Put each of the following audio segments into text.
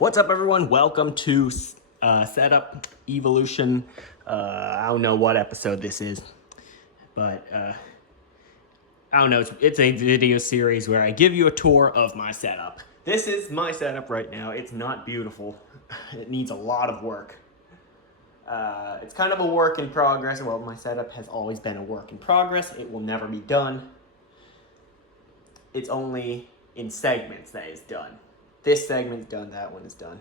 What's up, everyone? Welcome to Setup Evolution. I don't know what episode this is, but I don't know. It's a video series where I give you a tour of my setup. This is my setup right now. It's not beautiful. It needs a lot of work. It's kind of a work in progress. Well, my setup has always been a work in progress. It will never be done. It's only in segments that is done. This segment's done, that one is done.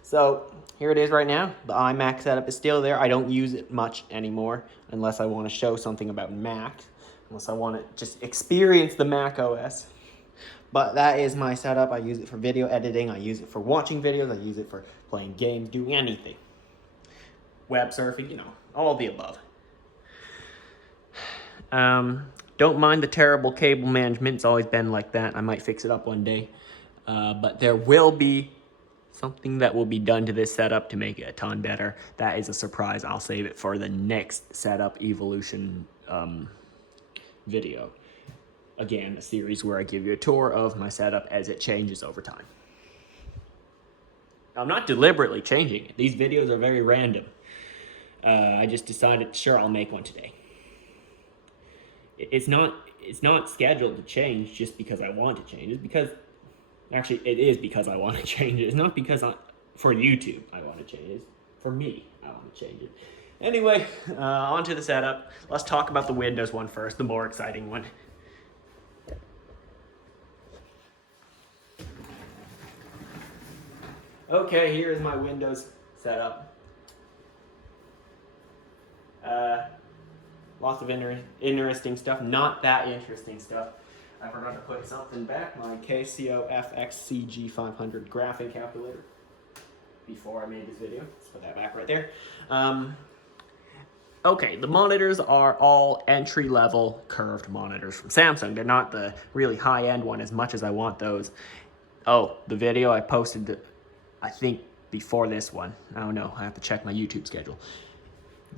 So here it is right now. The iMac setup is still there. I don't use it much anymore unless I want to show something about Mac, unless I want to just experience the Mac OS. But that is my setup. I use it for video editing. I use it for watching videos. I use it for playing games, doing anything. Web surfing, all the above. Don't mind the terrible cable management. It's always been like that. I might fix it up one day. But there will be something that will be done to this setup to make it a ton better. That is a surprise. I'll save it for the next setup evolution video. Again, a series where I give you a tour of my setup as it changes over time. I'm not deliberately changing it. These videos are very random. I just decided, sure, I'll make one today. It's not scheduled to change just because I want to change. It's because, actually, it is because I want to change it. It's not because for YouTube I want to change it. It's for me I want to change it. Anyway, on to the setup. Let's talk about the Windows one first, the more exciting one. Okay, here is my Windows setup. Lots of interesting stuff. Not that interesting stuff. I forgot to put something back. My Casio FXCG500 graphing calculator. Before I made this video. Let's put that back right there. Okay, the monitors are all entry-level curved monitors from Samsung. They're not the really high-end one as much as I want those. Oh, the video I posted, I think before this one. I don't know. I have to check my YouTube schedule.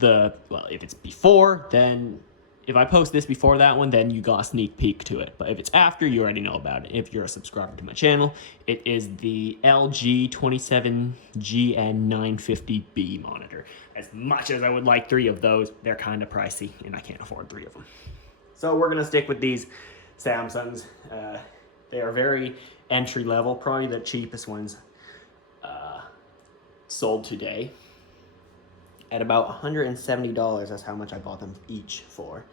Well, if it's before, then if I post this before that one, then you got a sneak peek to it. But if it's after, you already know about it. If you're a subscriber to my channel, it is the LG 27GN950B monitor. As much as I would like 3 of those, they're kind of pricey, and I can't afford 3 of them. So we're going to stick with these Samsungs. They are very entry level, probably the cheapest ones sold today. At about $170, that's how much I bought them each for.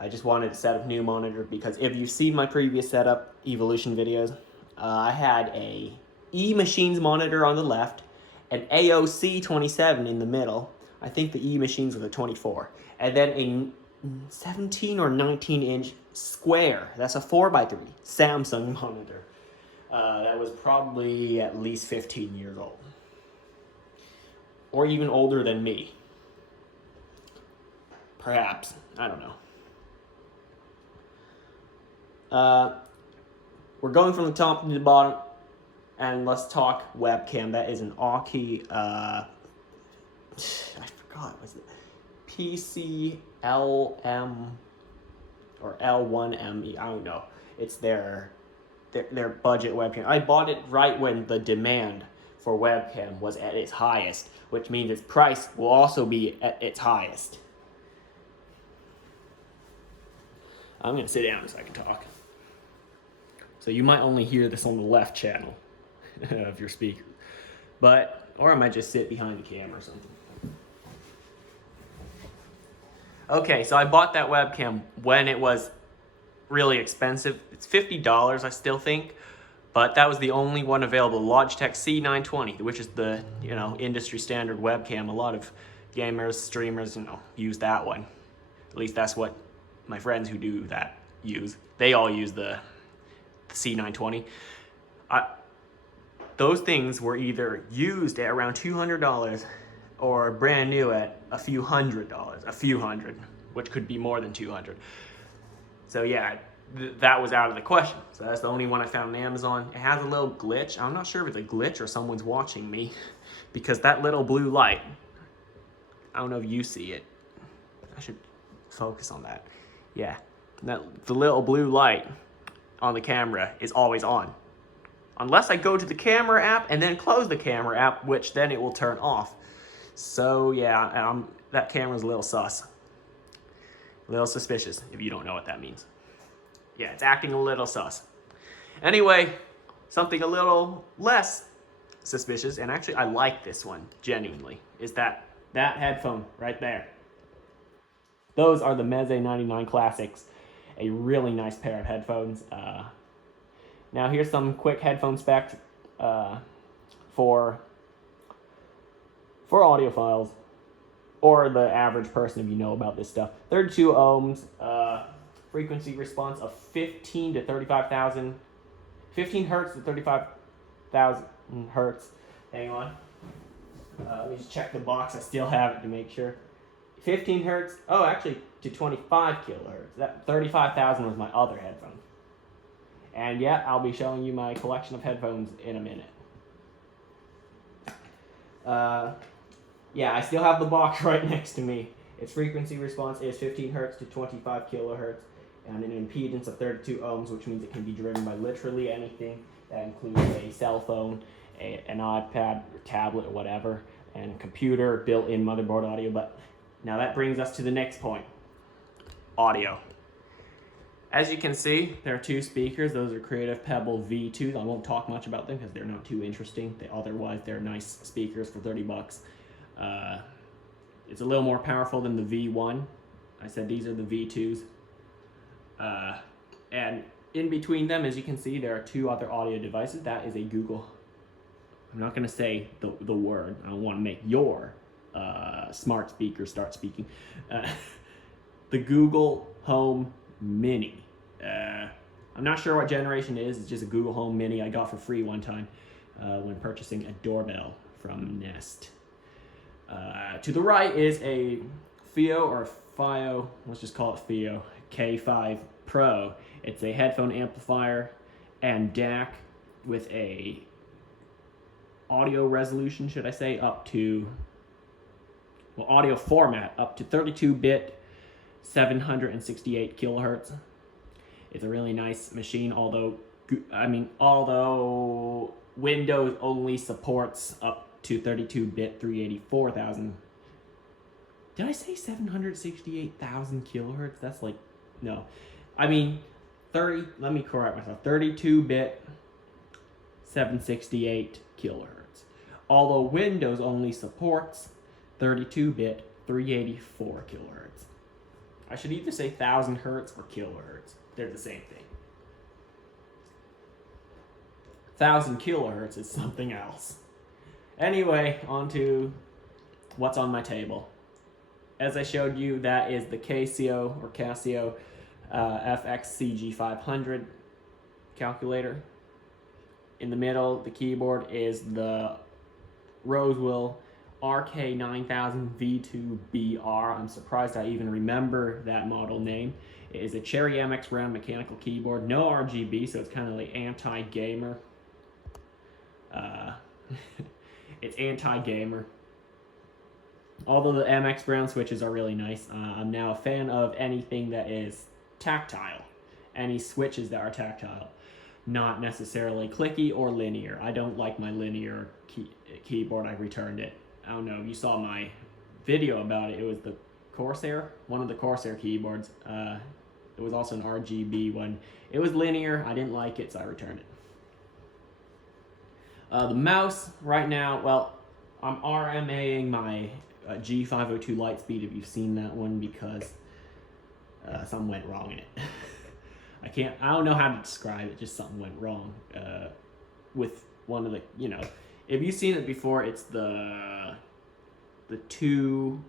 I just wanted to set up a new monitor because if you've seen my previous setup evolution videos, I had a E-Machines monitor on the left, an AOC 27 in the middle. I think the E-Machines was a 24. And then a 17 or 19-inch square, that's a 4x3 Samsung monitor. That was probably at least 15 years old. Or even older than me. Perhaps. I don't know. We're going from the top to the bottom. And let's talk webcam. That is an Aukey, I forgot, was it PCLM or L1ME? I don't know. It's their budget webcam. I bought it right when the demand for webcam was at its highest, which means its price will also be at its highest. I'm gonna sit down so I can talk. So you might only hear this on the left channel of your speaker, or I might just sit behind the camera or something. Okay, so I bought that webcam when it was really expensive. It's $50, I still think. But that was the only one available, Logitech C920, which is the industry standard webcam. A lot of gamers, streamers, use that one. At least that's what my friends who do that use. They all use the C920. Those things were either used at around $200 or brand new at a few hundred, which could be more than 200. So yeah. That was out of the question. So that's the only one I found on Amazon. It has a little glitch. I'm not sure if it's a glitch or someone's watching me because that little blue light, I don't know if you see it. I should focus on that. Yeah, the little blue light on the camera is always on. unless I go to the camera app and then close the camera app, which then it will turn off. So yeah, that camera's a little sus. A little suspicious, if you don't know what that means. Yeah, it's acting a little sus. Anyway, something a little less suspicious, and actually I like this one, genuinely, is that headphone right there. Those are the Meze 99 Classics, a really nice pair of headphones. Now here's some quick headphone specs for audiophiles, or the average person if you know about this stuff. 32 ohms, frequency response of 15 to 35,000, 15 hertz to 35,000 hertz. Hang on. Let me just check the box. I still have it to make sure. 15 hertz. Oh, actually, to 25 kilohertz. That 35,000 was my other headphone. And yeah, I'll be showing you my collection of headphones in a minute. Yeah, I still have the box right next to me. Its frequency response is 15 hertz to 25 kilohertz, and an impedance of 32 ohms, which means it can be driven by literally anything. That includes a cell phone, an iPad, or tablet, or whatever, and a computer, built-in motherboard audio. But now that brings us to the next point, audio. As you can see, there are two speakers. Those are Creative Pebble V2s. I won't talk much about them because they're not too interesting. Otherwise, they're nice speakers for 30 bucks. It's a little more powerful than the V1. I said these are the V2s. And in between them, as you can see, there are two other audio devices. That is a Google. I'm not going to say the word. I don't want to make your smart speaker start speaking. The Google Home Mini. I'm not sure what generation it is. It's just a Google Home Mini I got for free one time when purchasing a doorbell from Nest. To the right is a FiiO, let's just call it FiiO, K5 Pro. It's a headphone amplifier and DAC with a audio resolution, should I say, audio format up to 32-bit, 768 kilohertz. It's a really nice machine, although Windows only supports up to 32-bit 384,000. Did I say 768,000 kilohertz? That's like, no. Let me correct myself. 32-bit 768 kilohertz. Although Windows only supports 32-bit 384 kilohertz. I should either say 1,000 hertz or kilohertz. They're the same thing. 1,000 kilohertz is something else. Anyway, on to what's on my table. As I showed you, that is the Casio FXCG500 calculator. In the middle, the keyboard is the Rosewill RK9000V2BR. I'm surprised I even remember that model name. It is a Cherry MX round mechanical keyboard, no RGB, so it's kind of like anti-gamer. It's anti-gamer. Although the MX Brown switches are really nice, I'm now a fan of anything that is tactile. Any switches that are tactile. Not necessarily clicky or linear. I don't like my linear keyboard. I returned it. I don't know if you saw my video about it. It was the Corsair, one of the Corsair keyboards. It was also an RGB one. It was linear. I didn't like it, so I returned it. The mouse right now, well, I'm RMAing my G502 Lightspeed, if you've seen that one, because something went wrong in it. I don't know how to describe it, just something went wrong with one of the, if you've seen it before, it's the two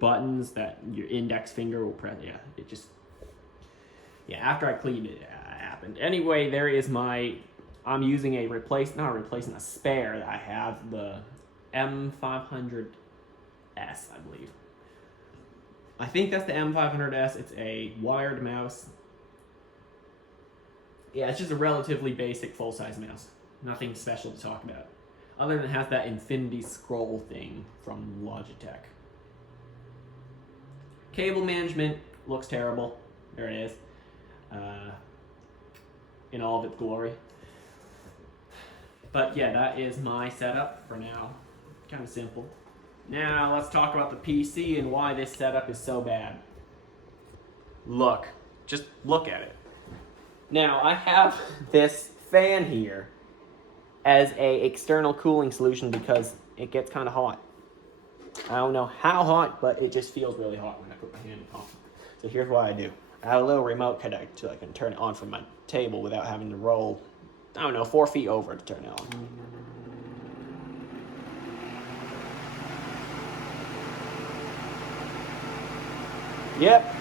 buttons that your index finger will press. After I cleaned it, it happened. Anyway, there is I'm using a spare that I have, the M500S, I believe. I think that's the M500S. It's a wired mouse. Yeah, it's just a relatively basic full-size mouse. Nothing special to talk about. Other than it has that infinity scroll thing from Logitech. Cable management looks terrible. There it is. In all of its glory. But yeah, that is my setup for now. Kind of simple. Now let's talk about the PC and why this setup is so bad. Look, just look at it. Now I have this fan here as a external cooling solution because it gets kind of hot. I don't know how hot, but it just feels really hot when I put my hand on it. So here's what I do. I have a little remote connect so I can turn it on from my table without having to roll, 4 feet over to turn it on. Yep.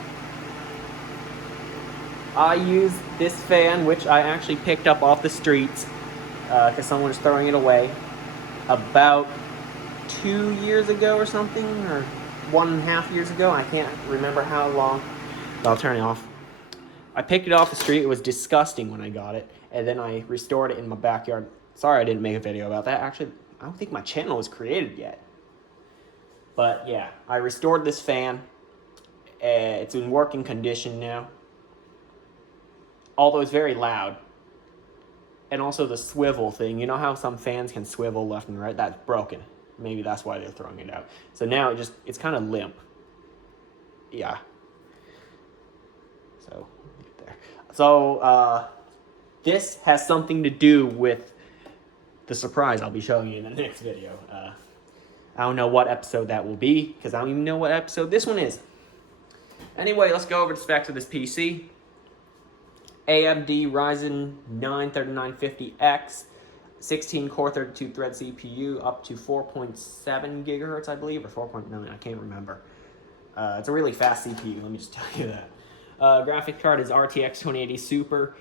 I use this fan, which I actually picked up off the streets because someone was throwing it away about 2 years ago or something, or 1.5 years ago. I can't remember how long. I'll turn it off. I picked it off the street. It was disgusting when I got it, and then I restored it in my backyard. Sorry I didn't make a video about that. Actually, I don't think my channel was created yet. But yeah, I restored this fan. It's in working condition now. Although it's very loud. And also the swivel thing. You know how some fans can swivel left and right? That's broken. Maybe that's why they're throwing it out. So now it's kind of limp. Yeah. So, there. So, this has something to do with the surprise I'll be showing you in the next video. I don't know what episode that will be, because I don't even know what episode this one is. Anyway, let's go over the specs of this PC. AMD Ryzen 9 3950X, 16-core 32-thread CPU, up to 4.7 gigahertz, I believe, or 4.9, I can't remember. It's a really fast CPU, let me just tell you that. Graphics card is RTX 2080 Super,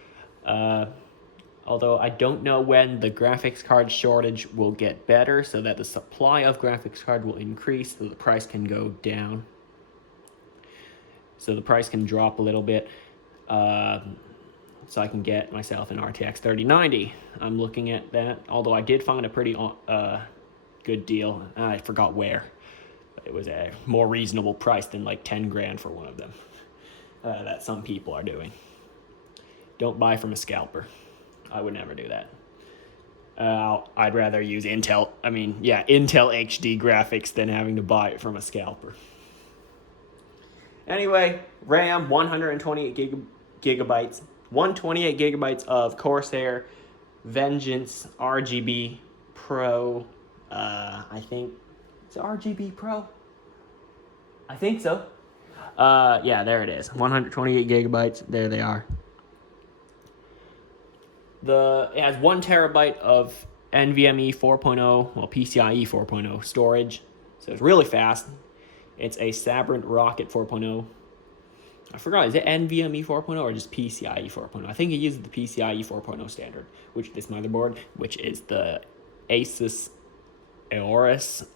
although I don't know when the graphics card shortage will get better, so that the supply of graphics card will increase, so the price can go down. So the price can drop a little bit. So I can get myself an RTX 3090. I'm looking at that, although I did find a pretty good deal. I forgot where. But it was a more reasonable price than like 10 grand for one of them that some people are doing. Don't buy from a scalper. I would never do that. I'd rather use Intel HD graphics than having to buy it from a scalper. Anyway, RAM 128 gigabytes. 128 gigabytes of Corsair Vengeance RGB Pro. I think it's RGB Pro. I think so. Yeah, there it is. 128 gigabytes. There they are. It has 1 terabyte of NVMe 4.0, well, PCIe 4.0 storage. So it's really fast. It's a Sabrent Rocket 4.0. I forgot, is it NVMe 4.0 or just PCIe 4.0? I think it uses the PCIe 4.0 standard, which this motherboard, which is the Asus Aorus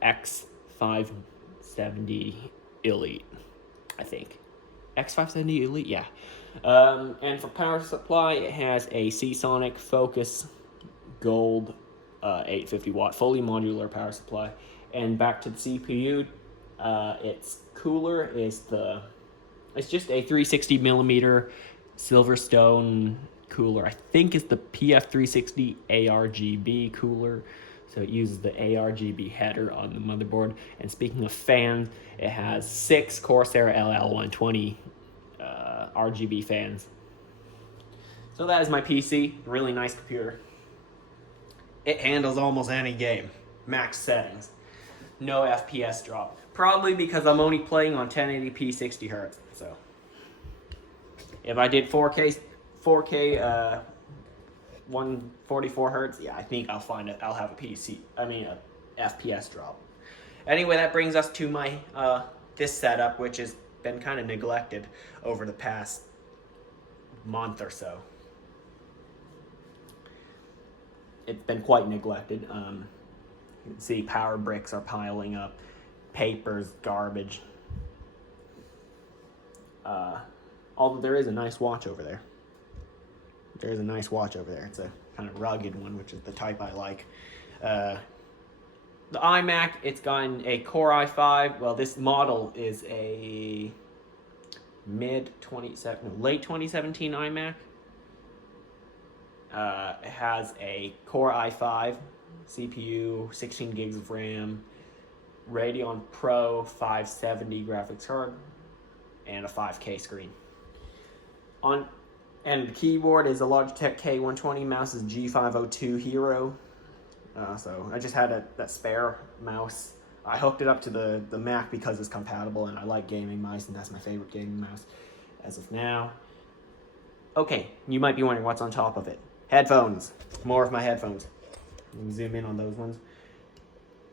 X570 Elite, I think. X570 Elite, yeah. And for power supply, it has a Seasonic Focus Gold 850 watt fully modular power supply. And back to the CPU, its cooler is it's just a 360 millimeter Silverstone cooler. I think it's the PF360 ARGB cooler. So it uses the ARGB header on the motherboard. And speaking of fans, it has 6 Corsair LL120 RGB fans. So that is my PC. Really nice computer. It handles almost any game. Max settings. No FPS drop. Probably because I'm only playing on 1080p 60 hertz. So if I did 4K 144 hertz, yeah, I think I'll have a FPS drop. Anyway, that brings us to my this setup, which has been kind of neglected over the past month or so. It's been quite neglected. You can see power bricks are piling up, papers, garbage. Although there is a nice watch over there. It's a kind of rugged one, which is the type I like. The iMac, it's gotten a Core i5. Well, this model is a late 2017 iMac. It has a Core i5 CPU, 16 gigs of RAM, Radeon Pro 570 graphics card, and a 5K screen. And the keyboard is a Logitech K120, mouse is G502 Hero. So I just had that spare mouse. I hooked it up to the Mac because it's compatible, and I like gaming mice, and that's my favorite gaming mouse as of now. Okay, you might be wondering what's on top of it. Headphones. More of my headphones. You can zoom in on those ones.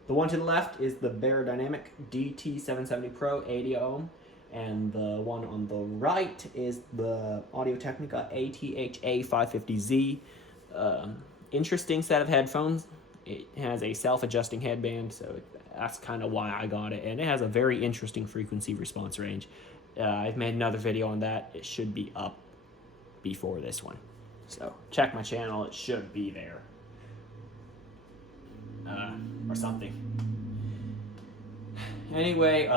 The one to the left is the Beyerdynamic DT770 Pro 80 ohm. And the one on the right is the Audio-Technica ATH-A 550Z. Interesting set of headphones. It has a self-adjusting headband, so that's kind of why I got it. And it has a very interesting frequency response range. I've made another video on that. It should be up before this one. So check my channel. It should be there. Or something. Anyway,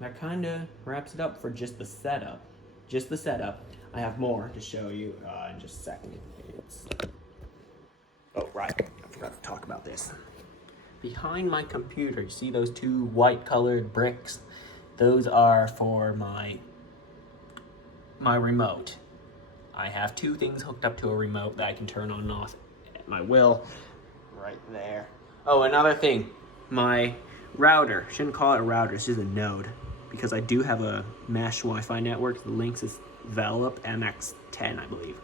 that kind of wraps it up for just the setup. Just the setup. I have more to show you in just a second. Oh, right. I forgot to talk about this. Behind my computer, you see those two white colored bricks? Those are for my remote. I have two things hooked up to a remote that I can turn on and off at my will. Right there. Oh, another thing. My router. Shouldn't call it a router, it's just a node. Because I do have a mesh Wi-Fi network. The links is Velop MX10, I believe.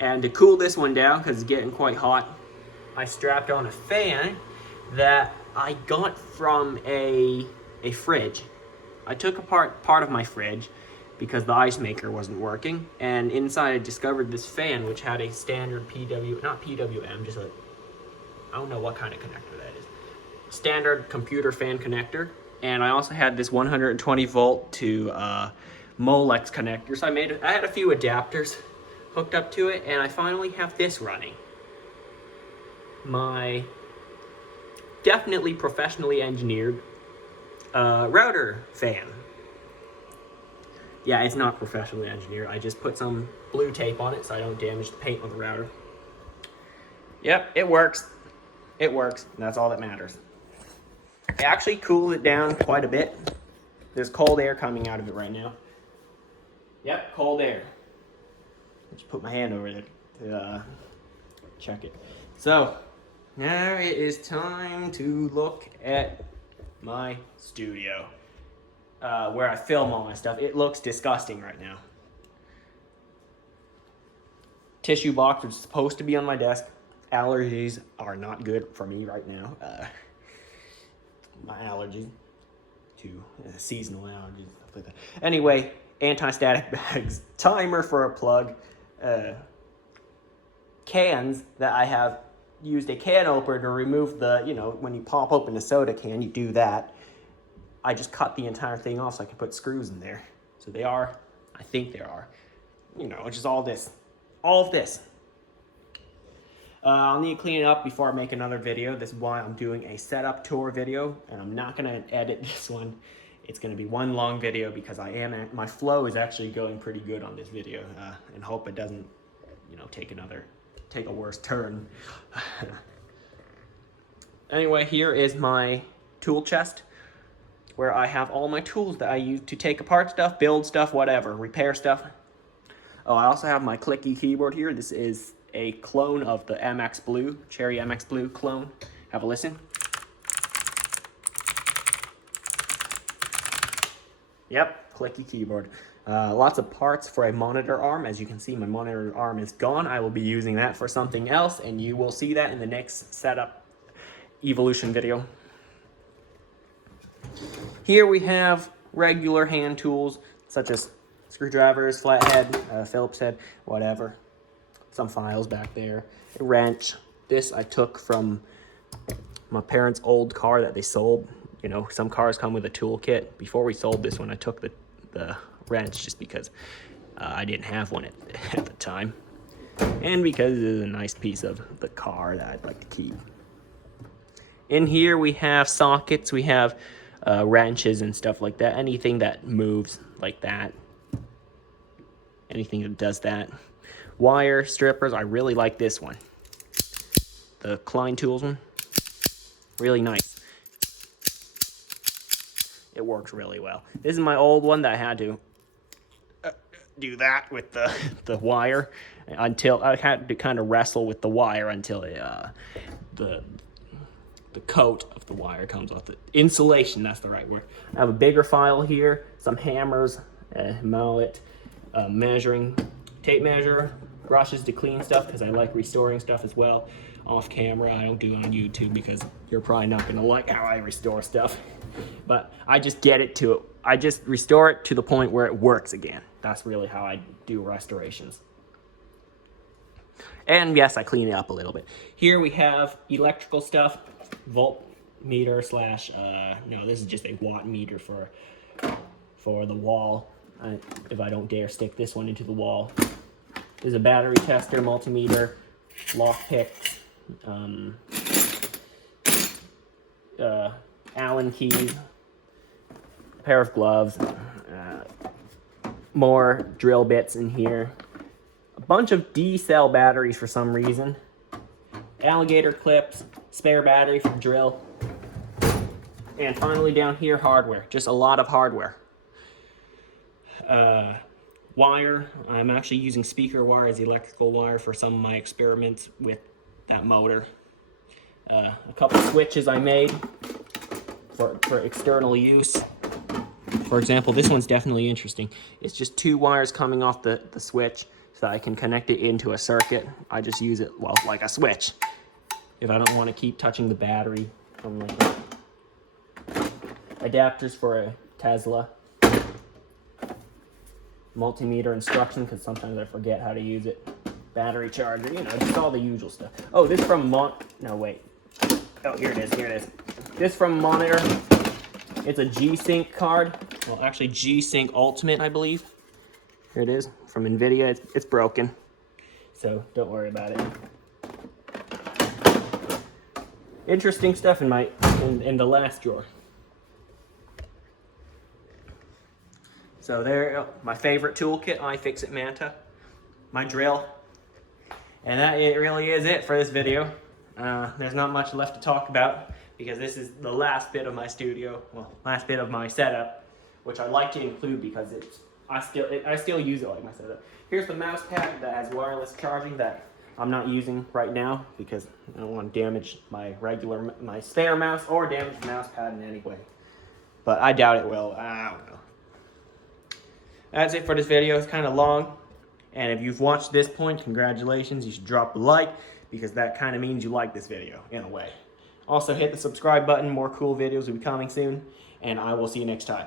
And to cool this one down, because it's getting quite hot, I strapped on a fan that I got from a fridge. I took apart part of my fridge because the ice maker wasn't working, and inside I discovered this fan which had a standard not PWM, just a, I don't know what kind of connector that is. Standard computer fan connector. And I also had this 120 volt to Molex connector. So I had a few adapters hooked up to it, and I finally have this running. My definitely professionally engineered router fan. Yeah, it's not professionally engineered. I just put some blue tape on it so I don't damage the paint on the router. Yep, it works. It works. That's all that matters. It actually cooled it down quite a bit. There's cold air coming out of it right now. Yep, cold air. Just put my hand over there to check it. So, now it is time to look at my studio. Where I film all my stuff. It looks disgusting right now. Tissue box was supposed to be on my desk. Allergies are not good for me right now. My allergies to seasonal allergies, stuff like that. Anyway, anti-static bags, timer for a plug, cans that I have used a can opener to remove the, when you pop open a soda can, you do that. I just cut the entire thing off so I can put screws in there. So they are, I think they are, it's just all of this. I'll need to clean it up before I make another video. This is why I'm doing a setup tour video, and I'm not gonna edit this one. It's gonna be one long video because my flow is actually going pretty good on this video, and hope it doesn't, take a worse turn. Anyway, here is my tool chest, where I have all my tools that I use to take apart stuff, build stuff, whatever, repair stuff. Oh, I also have my clicky keyboard here. This is a clone of the MX Blue, Cherry MX Blue clone. Have a listen. Yep, clicky keyboard. Lots of parts for a monitor arm. As you can see, my monitor arm is gone. I will be using that for something else, and you will see that in the next setup evolution video. Here we have regular hand tools, such as screwdrivers, flathead, Phillips head, whatever. Some files back there, a wrench. This I took from my parents' old car that they sold. Some cars come with a tool kit. Before we sold this one, I took the wrench just because I didn't have one at the time. And because it is a nice piece of the car that I'd like to keep. In here we have sockets, we have wrenches and stuff like that. Anything that moves like that. Anything that does that. wire strippers, I really like this one. The Klein Tools one. Really nice. It works really well. This is my old one that I had to do that with the wire until I had to kind of wrestle with the wire until the coat of the wire comes off. The insulation, that's the right word. I have a bigger file here, some hammers, mallet, measuring tape measure, brushes to clean stuff because I like restoring stuff as well off camera. I don't do it on YouTube because you're probably not going to like how I restore stuff. But I just I just restore it to the point where it works again. That's really how I do restorations. And yes, I clean it up a little bit. Here we have electrical stuff, voltmeter slash, no, this is just a watt meter for the wall. If I don't dare stick this one into the wall. There's a battery tester, multimeter, lock picks, Allen keys, a pair of gloves, more drill bits in here, a bunch of D-cell batteries for some reason, alligator clips, spare battery for the drill, and finally down here, hardware. Just a lot of hardware. Wire, I'm actually using speaker wire as electrical wire for some of my experiments with that motor. A couple switches I made for external use. For example, this one's definitely interesting. It's just two wires coming off the switch so I can connect it into a circuit. I just use it, well, like a switch. If I don't want to keep touching the battery from like that. Adapters for a Tesla. Multimeter instruction, because sometimes I forget how to use it. Battery charger, you know, just all the usual stuff. Oh, this from no, wait. Oh, here it is. This from Monitor. It's a G-Sync card. Well, actually G-Sync Ultimate, I believe. Here it is, from NVIDIA. It's broken, so don't worry about it. Interesting stuff in the last drawer. So there, my favorite toolkit, iFixit Manta, my drill, and that really is it for this video. There's not much left to talk about because this is the last bit of my studio, well, last bit of my setup, which I like to include because I still use it like my setup. Here's the mouse pad that has wireless charging that I'm not using right now because I don't want to damage my spare mouse or damage the mouse pad in any way. But I doubt it will. I don't know. That's it for this video. It's kind of long. And if you've watched this point, congratulations. You should drop a like because that kind of means you like this video in a way. Also, hit the subscribe button. More cool videos will be coming soon. And I will see you next time.